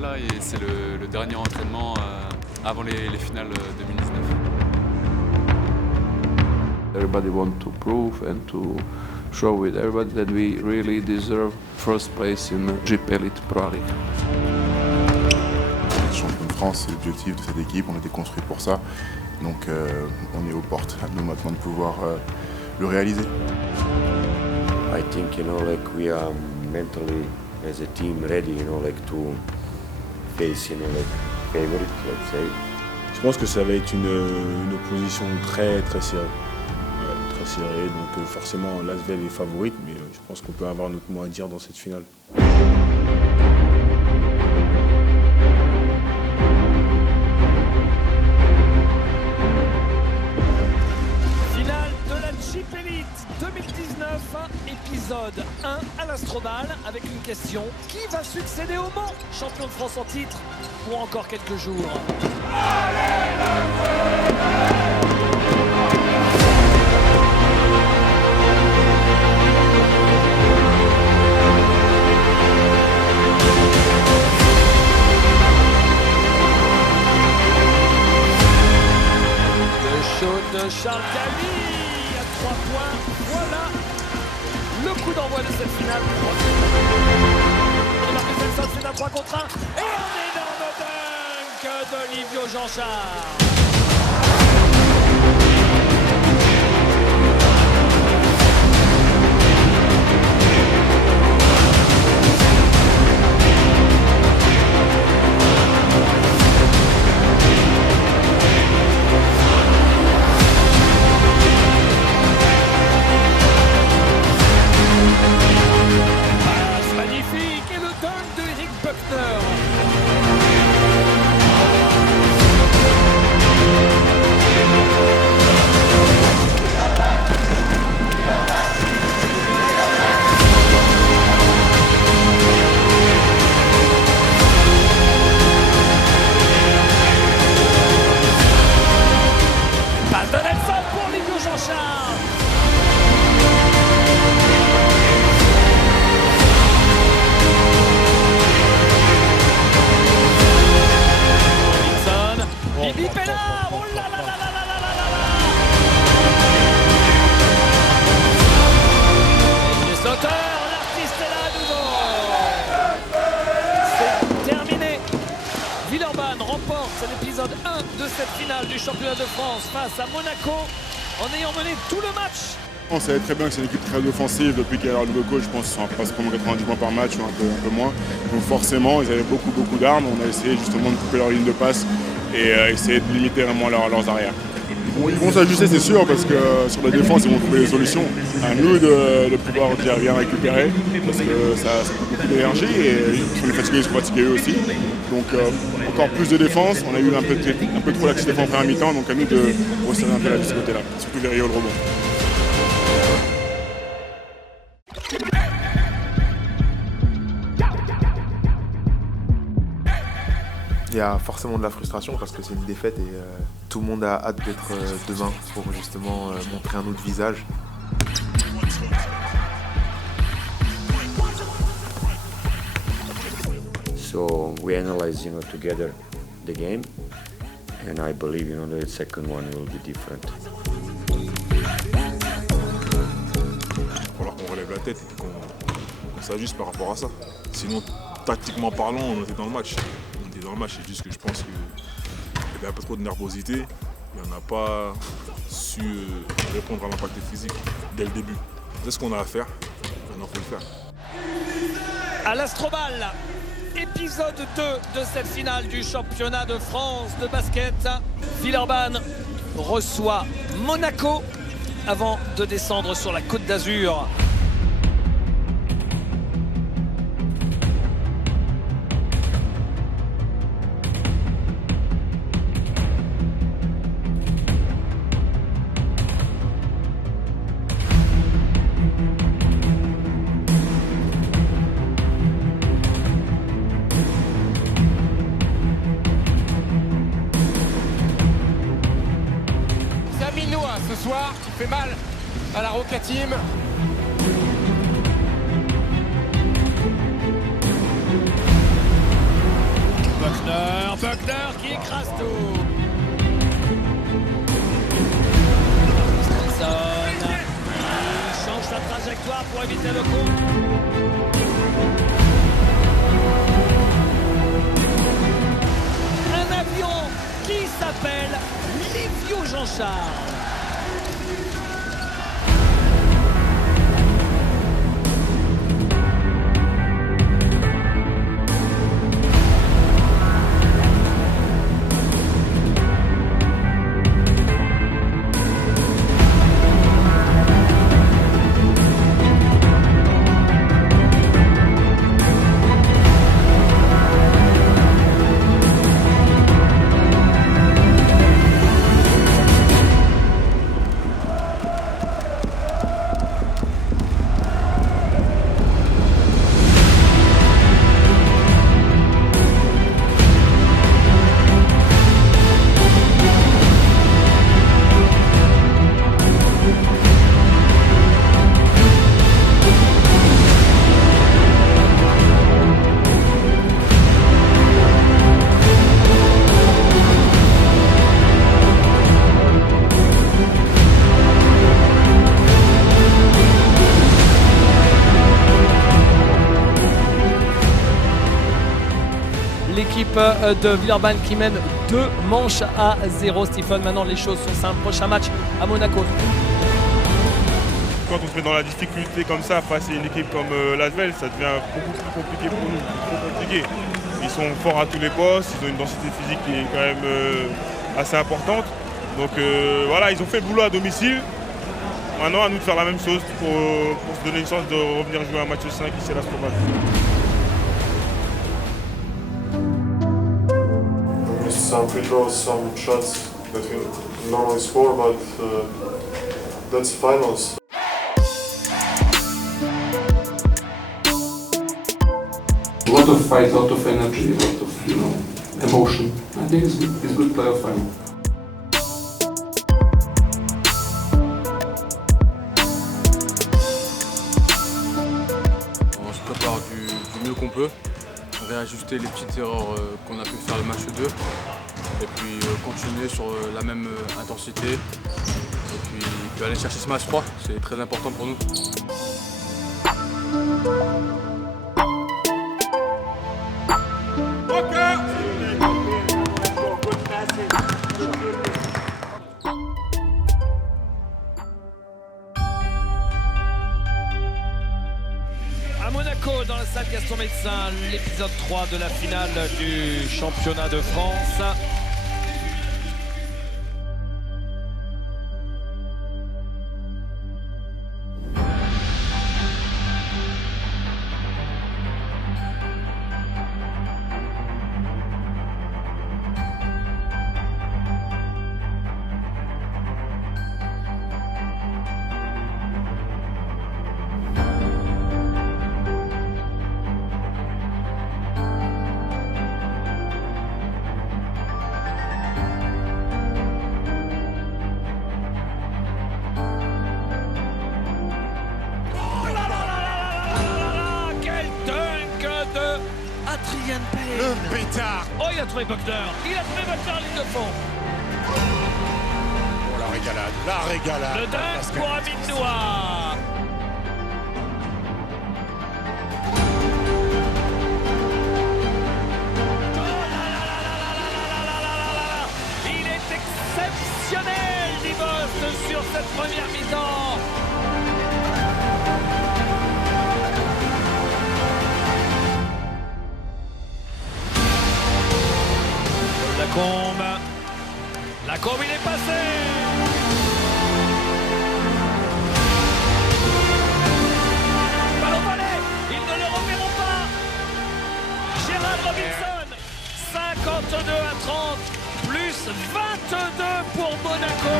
là et c'est le dernier entraînement avant les finales 2019. Everybody wants to prove and to show with everybody that we really deserve first place in Jeep Elite Pro League. Champion de France, c'est l'objectif de cette équipe, on était construit pour ça. Donc on est aux portes, à nous maintenant de pouvoir le réaliser. I think we are mentally as a team ready to face favorites, let's say. Je pense que ça va être une opposition très serrée. Très serrée, donc forcément l'Asvel est favorite, mais je pense qu'on peut avoir notre mot à dire dans cette finale. Finale de la Jeep Elite 2019, épisode 1 à l'Astrobal, avec une question: qui va succéder au Mans, champion de France en titre pour encore quelques jours? De Charles Cailly à 3 points. Voilà le coup d'envoi de cette finale. Et Marc Nelson fait un 3 contre 1. Et un énorme dunk d'Olivio Jean-Charles. L'épisode 1 de cette finale du championnat de France face à Monaco en ayant mené tout le match. On savait très bien que c'est une équipe très offensive depuis qu'il y a leur nouveau coach. Je pense qu'ils sont pratiquement 90 points par match ou un peu moins. Donc forcément, ils avaient beaucoup d'armes. On a essayé justement de couper leur ligne de passe et essayer de limiter vraiment leurs arrières. Bon, ils vont s'ajuster, c'est sûr, parce que sur la défense, ils vont trouver des solutions. À nous de pouvoir bien récupérer, parce que ça coûte beaucoup d'énergie et ils sont fatigués, ils sont fatigués eux aussi. Donc encore plus de défense. On a eu un peu trop laxité en première mi-temps, donc à nous de resserrer un peu de ce côté-là, surtout derrière le rebond. Il y a forcément de la frustration parce que c'est une défaite et tout le monde a hâte d'être demain pour justement montrer un autre visage. So we analyze, together the game, and I believe, the second one will be different. Il va falloir qu'on relève la tête et qu'on s'ajuste par rapport à ça. Sinon, tactiquement parlant, on était dans le match. C'est juste que je pense qu'il y avait un peu trop de nervosité et on n'a pas su répondre à l'impact physique dès le début. C'est ce qu'on a à faire, maintenant il faut le faire. À l'Astrobal, épisode 2 de cette finale du championnat de France de basket. Villeurbanne reçoit Monaco avant de descendre sur la Côte d'Azur. Ce soir, qui fait mal à la Roca Team. Buckner qui écrase tout. Christensen change sa trajectoire pour éviter le coup. Un avion qui s'appelle Livio Jean-Charles. L'équipe de Villeurbanne qui mène 2 manches à 0. Stephen, maintenant les choses sont simples. Prochain match à Monaco. Quand on se met dans la difficulté comme ça face à une équipe comme l'Asvel, ça devient beaucoup plus compliqué pour nous. Trop compliqué. Ils sont forts à tous les postes, ils ont une densité physique qui est quand même assez importante. Donc voilà, ils ont fait le boulot à domicile. Maintenant, à nous de faire la même chose pour se donner une chance de revenir jouer un match 5 ici à l'Astroval. Some free throws, some shots that we normally score, but that's finals. A lot of fight, a lot of energy, a lot of emotion. I think it's good playoff final. On se prépare du mieux qu'on peut, réajuster les petites erreurs qu'on a pu faire le match 2 et puis continuer sur la même intensité et puis aller chercher ce match 3, c'est très important pour nous. À Monaco, dans la salle Gaston Médecin, l'épisode 3 de la finale du championnat de France. Le pétard. Oh, il a trouvé Buckner. Il a trouvé Buckner en ligne de fond. Oh, la régalade. La régalade. Le dunk pour Amine Noah. Il est exceptionnel, Divos, sur cette première mi-temps. Lacombe, il est passé. Balle au volet, ils ne le reverront pas. Gérald Robinson, 52 à 30, plus 22 pour Monaco.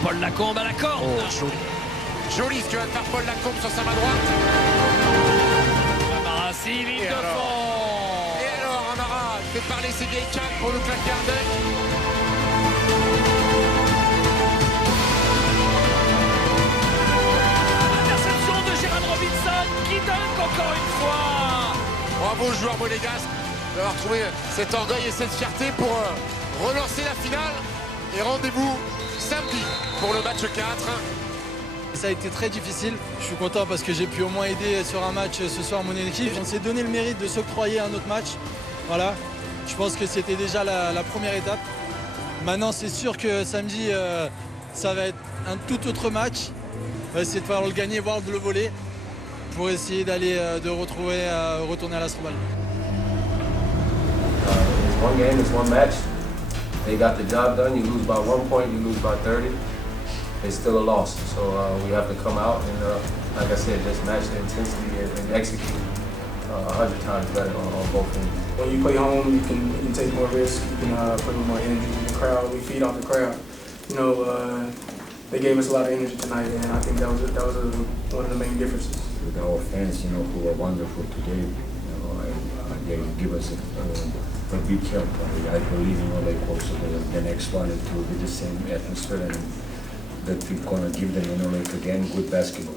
Paul Lacombe à la corde. Oh, joli. Joli ce que va faire Paul Lacombe sur sa main droite. Barassi, ligne de fond. Et alors, un barrage. fait parler ses vieilles cannes pour nous claquer un dunk. Interception de Gérald Robinson qui dunk encore une fois. Bravo joueur monégasque d'avoir trouvé cet orgueil et cette fierté pour relancer la finale. Et rendez-vous samedi pour le match 4. Ça a été très difficile. Je suis content parce que j'ai pu au moins aider sur un match ce soir mon équipe. On s'est donné le mérite de s'octroyer un autre match. Voilà. Je pense que c'était déjà la première étape. Maintenant, c'est sûr que samedi, ça va être un tout autre match. On va essayer de pouvoir le gagner, voire de le voler, pour essayer de retourner à l'Astrobal. It's one game, it's one match. They got the job done. You lose by 1 point, you lose by 30. It's still a loss. So we have to come out and, like I said, just match the intensity and execute 100 times better on both ends. When you play home, you can take more risks. You can put more energy in the crowd. We feed off the crowd. You know, they gave us a lot of energy tonight, and I think that was one of the main differences. With our fans, you know, who were wonderful today, you know, and they give us a big help. I believe, you know, like also the next one it will be the same atmosphere and that we're gonna give them, you know, like again good basketball.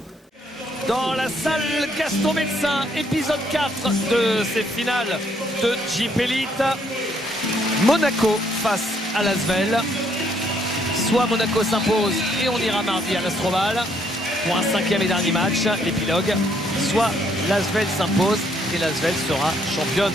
Dans la salle Gaston Médecin, épisode 4 de ces finales de Jeep Elite. Monaco face à l'Asvel. Soit Monaco s'impose et on ira mardi à l'Astrobal pour un 5e et dernier match, l'épilogue. Soit l'Asvel s'impose et l'Asvel sera championne.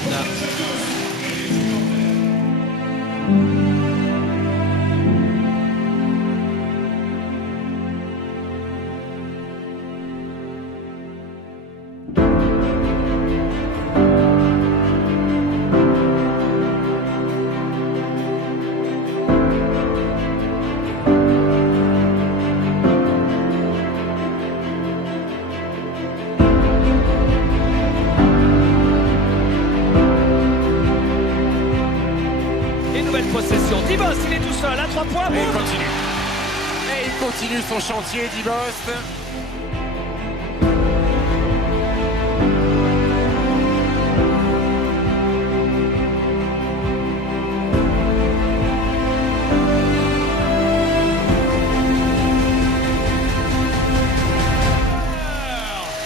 Possession, Dibost, il est tout seul à 3 points. Et il continue. Et il continue son chantier, Dibost.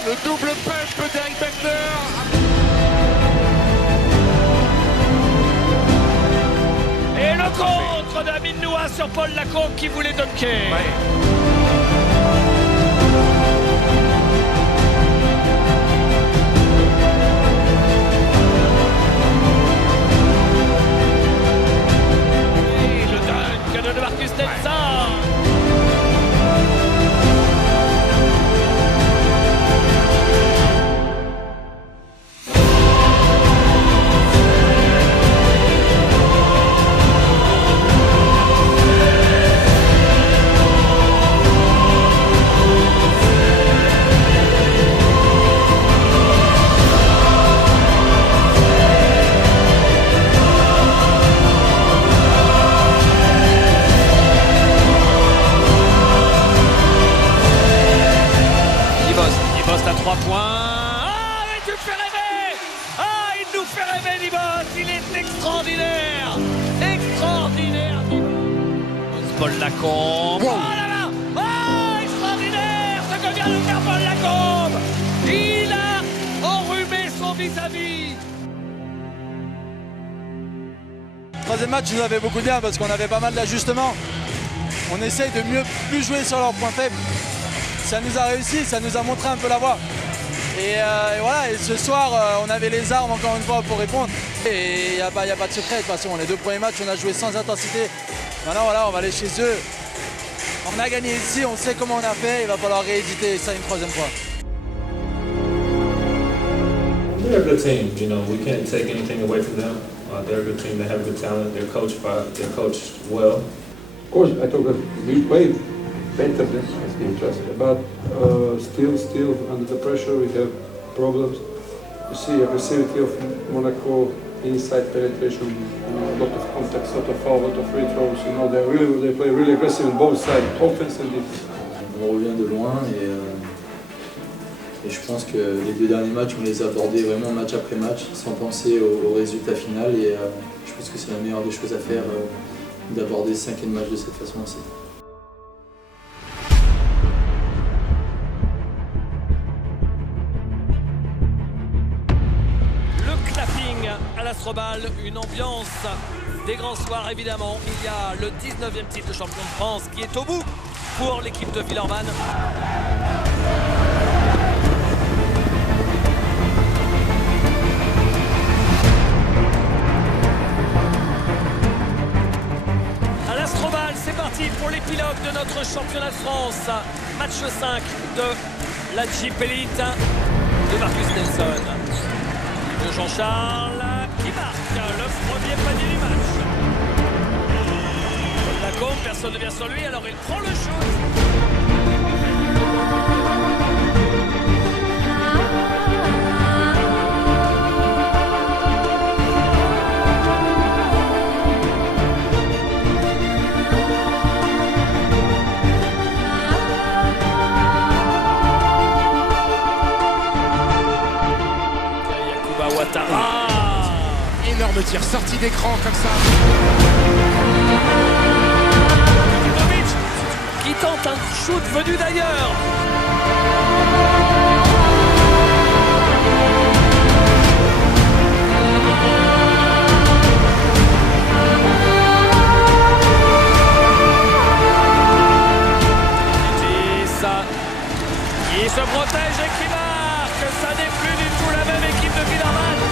Le double pump d'Eric Beckner. Et le contre d'Amin Noua sur Paul Lacombe qui voulait dunker. Ouais. Et le dunk de Marcus Nelson. Dibost à 3 points. Ah, mais tu me fais rêver! Ah, il nous fait rêver, Dibost! Il est extraordinaire! Extraordinaire, Dibost! Paul Lacombe. Oh là là! Ah, extraordinaire! Ce que vient de faire Paul Lacombe! Il a enrhumé son vis-à-vis! Troisième match nous avait beaucoup bien parce qu'on avait pas mal d'ajustements. On essaye de plus jouer sur leurs points faibles. Ça nous a réussi, ça nous a montré un peu la voie. Et voilà, et ce soir, on avait les armes encore une fois pour répondre. Et il n'y a pas de secret, de toute façon. Les 2 premiers matchs, on a joué sans intensité. Maintenant, voilà, on va aller chez eux. On a gagné ici, on sait comment on a fait. Il va falloir rééditer ça une 3e fois. They're a good team. You know, we can't take anything away from them. They're a good team. They have good talent. They're coached well. Of course, I thought that we played better than has been trusted, but still under the pressure we have problems. You see aggressivity of Monaco, inside penetration, a lot of contacts, a lot of foul, a lot of free throws. You know, they play really aggressive on both sides, offense and defense. On revient de loin et Et je pense que les 2 derniers matchs, on les a abordés vraiment match après match, sans penser au résultat final. Et je pense que c'est la meilleure des choses à faire, d'aborder ce 5e match de cette façon aussi. Le clapping à l'Astrobal, une ambiance des grands soirs évidemment. Il y a le 19e titre de champion de France qui est au bout pour l'équipe de Villeurbanne. À l'Astrobal, c'est parti pour l'épilogue de notre championnat de France. Match 5 de la Jeep Elite de Marcus Nelson. De Jean-Charles qui marque le premier panier du match. Lacombe, personne ne vient sur lui, alors il prend le shoot. Énorme tir, sortie d'écran comme ça. Ivkovic qui tente un shoot venu d'ailleurs. Qui se protège et qui marque. Ça n'est plus du tout la même équipe de Villeurbanne.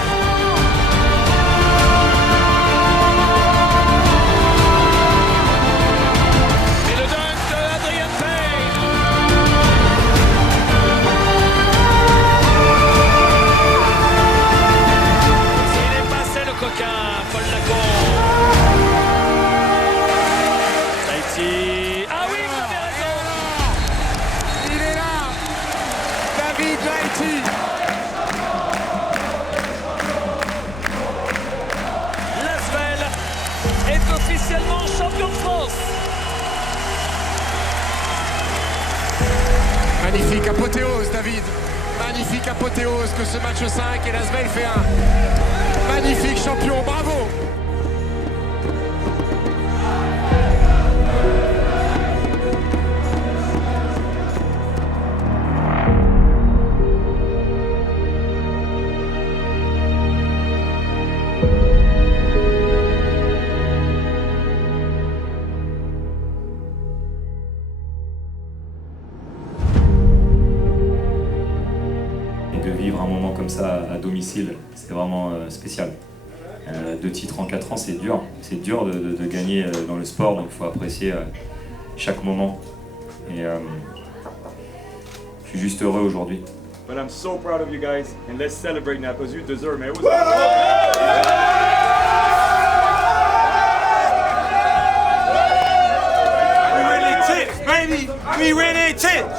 Paul Lacombe. Tahiti. Ah oui, vous avez raison. Il est là. David Tahiti. L'Asvel est officiellement champion de France. Magnifique apothéose, David. Magnifique apothéose que ce match 5 et l'Asvel fait un magnifique champion. Bravo. De vivre un moment comme ça à domicile, c'est vraiment spécial. 2 titres en 4 ans, c'est dur. C'est dur de gagner dans le sport, donc il faut apprécier chaque moment. Et je suis juste heureux aujourd'hui. But I'm so proud of you guys, and let's celebrate now because you deserve it. We winning tips, baby! We winning tips!